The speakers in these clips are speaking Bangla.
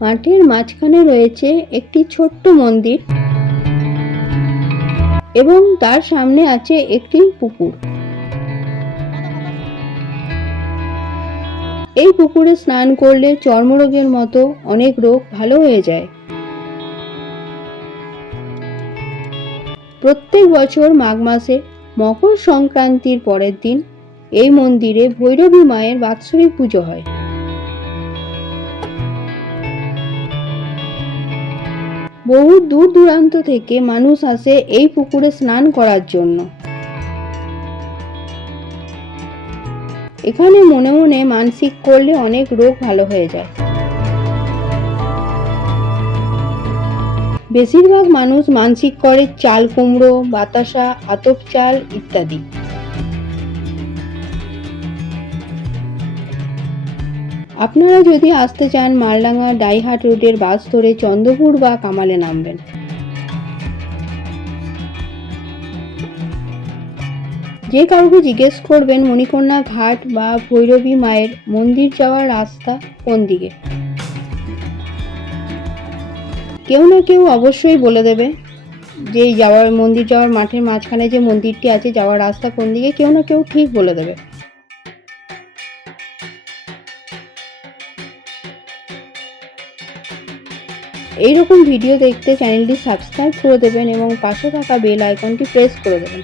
মাঠের মাঝখানে রয়েছে একটি ছোট্ট মন্দির এবং তার সামনে আছে একটি পুকুর। এই পুকুরে স্নান করলে চর্মরোগের মতো অনেক রোগ ভালো হয়ে যায়। প্রত্যেক বছর মাঘ মাসে মকর সংক্রান্তির পরের দিন এই মন্দিরে ভৈরবী মায়ের বাৎসরিক পুজো হয়। বহু দূর দূরান্ত থেকে মানুষ আসে এই পুকুরে স্নান করার জন্য। এখানে মনে মনে মানসিক করলে অনেক রোগ ভালো হয়ে যায়। বেশিরভাগ মানুষ মানসিক করে চাল কুমড়ো, বাতাসা, আতপ চাল ইত্যাদি। আপনারা যদি আসতে চান মালডাঙ্গা ডাইহাট রোডের বাস ধরে চন্দ্রপুর বা কামালে নামবেন। যে কাউকে জিজ্ঞেস করবেন মণিকন্যা ঘাট বা ভৈরবী মায়ের মন্দির যাওয়ার রাস্তা কোন দিকে, কেউ না কেউ অবশ্যই বলে দেবে যে যাওয়ার মন্দির যাওয়ার মাঠের মাঝখানে যে মন্দিরটি আছে যাওয়ার রাস্তা কোন দিকে, কেউ না কেউ ঠিক বলে দেবে। এইরকম ভিডিও দেখতে চ্যানেলটি সাবস্ক্রাইব করে দেবেন এবং পাশে থাকা বেল আইকনটি প্রেস করে দেবেন।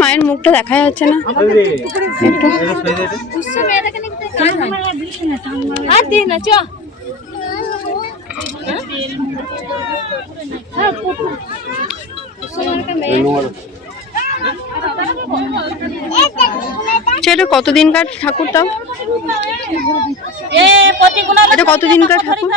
মায়ের মুখটা দেখা যাচ্ছে না সেটা কতদিনকার ঠাকুর? তাও এটা কতদিনকার ঠাকুর?